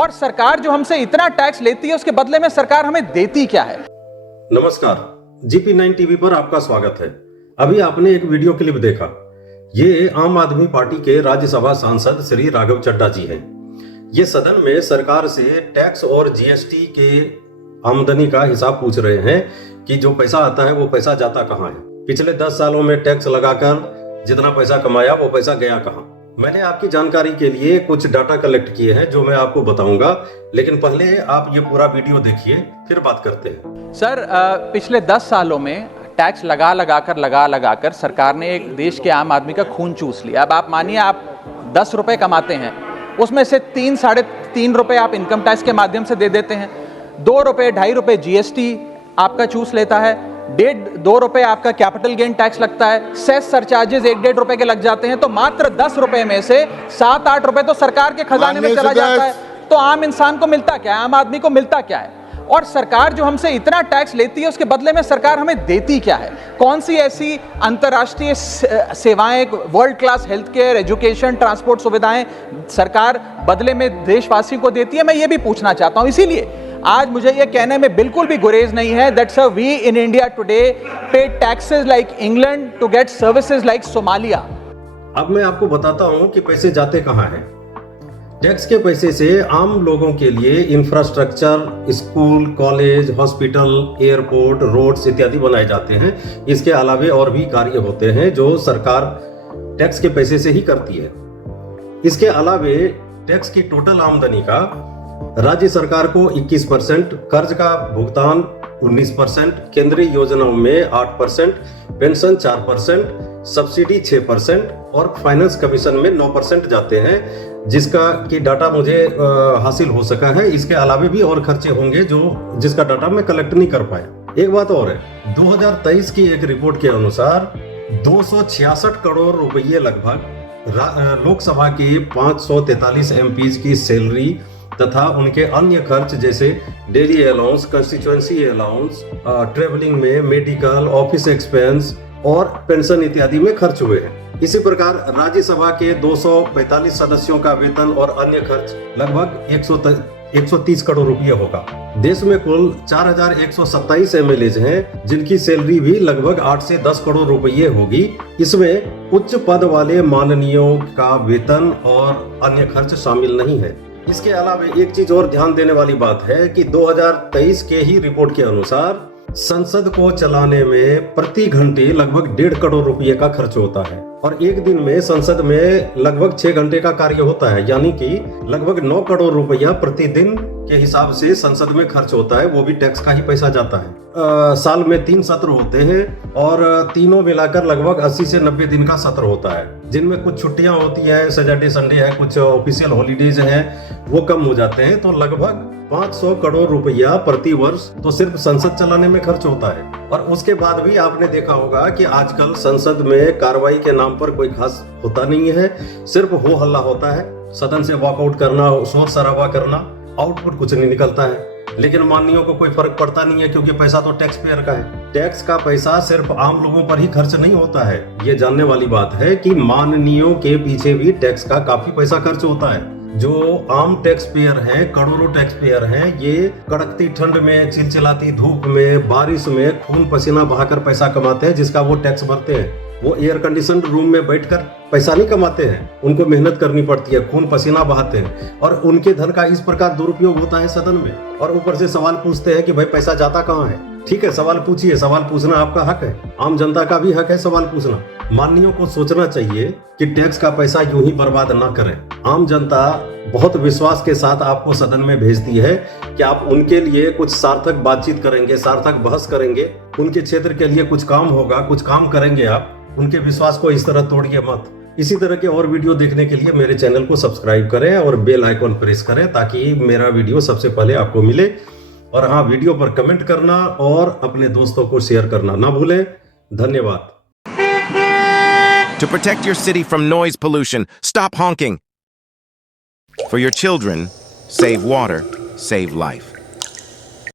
और सरकार जो हमसे इतना टैक्स लेती है उसके बदले में सरकार हमें देती क्या है। नमस्कार, GP9 टीवी पर आपका स्वागत है। अभी आपने एक वीडियो क्लिप देखा। ये आम आदमी पार्टी के राज्यसभा सांसद श्री राघव चड्ढा जी हैं। ये सदन में सरकार से टैक्स और GST के आमदनी का हिसाब पूछ रहे हैं कि जो पैसा आता है वो पैसा जाता कहाँ है। पिछले 10 सालों में टैक्स लगाकर जितना पैसा कमाया वो पैसा गया कहाँ। मैंने आपकी जानकारी के लिए कुछ डाटा कलेक्ट किए हैं जो मैं आपको बताऊंगा, लेकिन पहले आप ये पूरा वीडियो देखिए, फिर बात करते हैं। सर, पिछले 10 सालों में टैक्स लगा लगाकर सरकार ने एक देश के आम आदमी का खून चूस लिया। अब आप मानिए आप 10 रुपए कमाते हैं, उसमें से 3-3.5 रुपए आप इनकम टैक्स के माध्यम से दे देते हैं, 2 रुपए 2.5 रुपए GST आपका चूस लेता है, 1.5-2 रुपए आपका कैपिटल गेन टैक्स लगता है, सेस सरचार्जेस 1-1.5 रुपए के लग जाते हैं, तो मात्र 10 रुपए में से 7-8 रुपए तो सरकार के खजाने में चला जाता है। तो आम इंसान को मिलता क्या है, आम आदमी को मिलता क्या है? और सरकार जो हमसे इतना टैक्स लेती है उसके बदले में सरकार हमें देती क्या है? कौन सी ऐसी अंतर्राष्ट्रीय सेवाएं, world class health care, education, transport सुविधाएं सरकार बदले में देशवासियों को देती है? मैं ये भी पूछना चाहता हूं। इसीलिए आज मुझे ये कहने में बिल्कुल भी गुरेज नहीं है that sir we in India today pay taxes like England to get services like Somalia. अब मैं आपको बताता हूं कि पैसे जाते कहां हैं। टैक्स के पैसे से आम लोगों के लिए infrastructure, school, college, hospital, airport, roads इत्यादि बनाए जाते हैं। इसके अलावे और भी कार्य होते हैं जो सरकार टैक्स के पैसे से ही करती है। इसके अलावे टैक्स की टोटल आमदनी का राज्य सरकार को 21%, कर्ज का भुगतान 19%, केंद्रीय योजनाओं में 8%, पेंशन 4%, सब्सिडी 6% और फाइनेंस कमीशन में 9% जाते हैं, जिसका कि डाटा मुझे हासिल हो सका है। इसके अलावे भी और खर्चे होंगे जिसका डाटा मैं कलेक्ट नहीं कर पाया। एक बात और है, 2023 की एक रिपोर्ट के अनुसार 266 करोड़ रुपये लगभग लोकसभा के 543 MPs की सैलरी तथा उनके अन्य खर्च जैसे daily allowance, constituency allowance, travelling में, मेडिकल, ऑफिस एक्सपेंस और पेंशन इत्यादि में खर्च हुए हैं। इसी प्रकार राज्यसभा के 245 सदस्यों का वेतन और अन्य खर्च लगभग 130 करोड़ रुपये होगा। देश में कुल 4127 MLAs हैं, जिनकी सैलरी भी लगभग 8 से 10 करोड़ रुपये होगी। इसमें उच्च पद वाले माननीयों का वेतन और अन्य खर्च शामिल नहीं है। इसके अलावा एक चीज और ध्यान देने वाली बात है कि 2023 के ही रिपोर्ट के अनुसार संसद को चलाने में प्रति घंटे लगभग 1.5 करोड़ रुपये का खर्च होता है और एक दिन में संसद में लगभग 6 घंटे का कार्य होता है, यानी कि लगभग 9 करोड़ रुपया प्रतिदिन के हिसाब से संसद में खर्च होता है। वो भी टैक्स का ही पैसा जाता है। साल में 3 सत्र होते हैं और तीनों मिलाकर लगभग 80 से 90 दिन का सत्र होता है, जिनमें कुछ छुट्टियां होती है, सैटरडे संडे है, कुछ ऑफिशियल हॉलीडेज हैं, वो कम हो जाते हैं। तो लगभग 500 करोड़ रुपया प्रति वर्ष तो सिर्फ संसद चलाने में खर्च होता है। और उसके बाद भी आपने देखा होगा कि आजकल संसद में कार्रवाई के नाम पर कोई खास होता नहीं है, सिर्फ हो हल्ला होता है, सदन से वॉकआउट करना, शोर शराबा करना, आउटपुट कुछ नहीं निकलता है। लेकिन माननीयों को कोई फर्क पड़ता नहीं है, क्योंकि पैसा तो टैक्स पेयर का है। टैक्स का पैसा सिर्फ आम लोगों पर ही खर्च नहीं होता है। ये जानने वाली बात है कि माननीयों के पीछे भी टैक्स का काफी पैसा खर्च होता है। जो आम टैक्स पेयर हैं, करोड़ों टैक्स पेयर हैं, ये कड़कती ठंड में, चिलचिलाती धूप में, बारिश में खून पसीना बहाकर पैसा कमाते हैं, जिसका वो टैक्स भरते हैं। वो एयर कंडीशन रूम में बैठकर पैसा नहीं कमाते हैं, उनको मेहनत करनी पड़ती है, खून पसीना बहाते हैं और उनके धन का इस प्रकार दुरुपयोग होता है सदन में। और ऊपर से सवाल पूछते हैं कि भाई पैसा जाता कहाँ है। ठीक है, सवाल पूछिए, सवाल पूछना आपका हक है, आम जनता का भी हक है सवाल पूछना। माननीयों को सोचना चाहिए कि टैक्स का पैसा यूं ही बर्बाद ना करें। आम जनता बहुत विश्वास के साथ आपको सदन में भेजती है कि आप उनके लिए कुछ सार्थक बातचीत करेंगे, सार्थक बहस करेंगे, उनके क्षेत्र के लिए कुछ काम होगा, कुछ काम करेंगे आप। उनके विश्वास को इस तरह तोड़िए मत। इसी तरह के और वीडियो देखने के लिए मेरे चैनल को सब्सक्राइब करें और बेल आइकॉन प्रेस करें, ताकि मेरा वीडियो सबसे पहले आपको मिले। और हाँ, वीडियो पर कमेंट करना और अपने दोस्तों को शेयर करना ना भूलें। धन्यवाद। To protect your city from noise pollution, stop honking. For your children, save water, save life.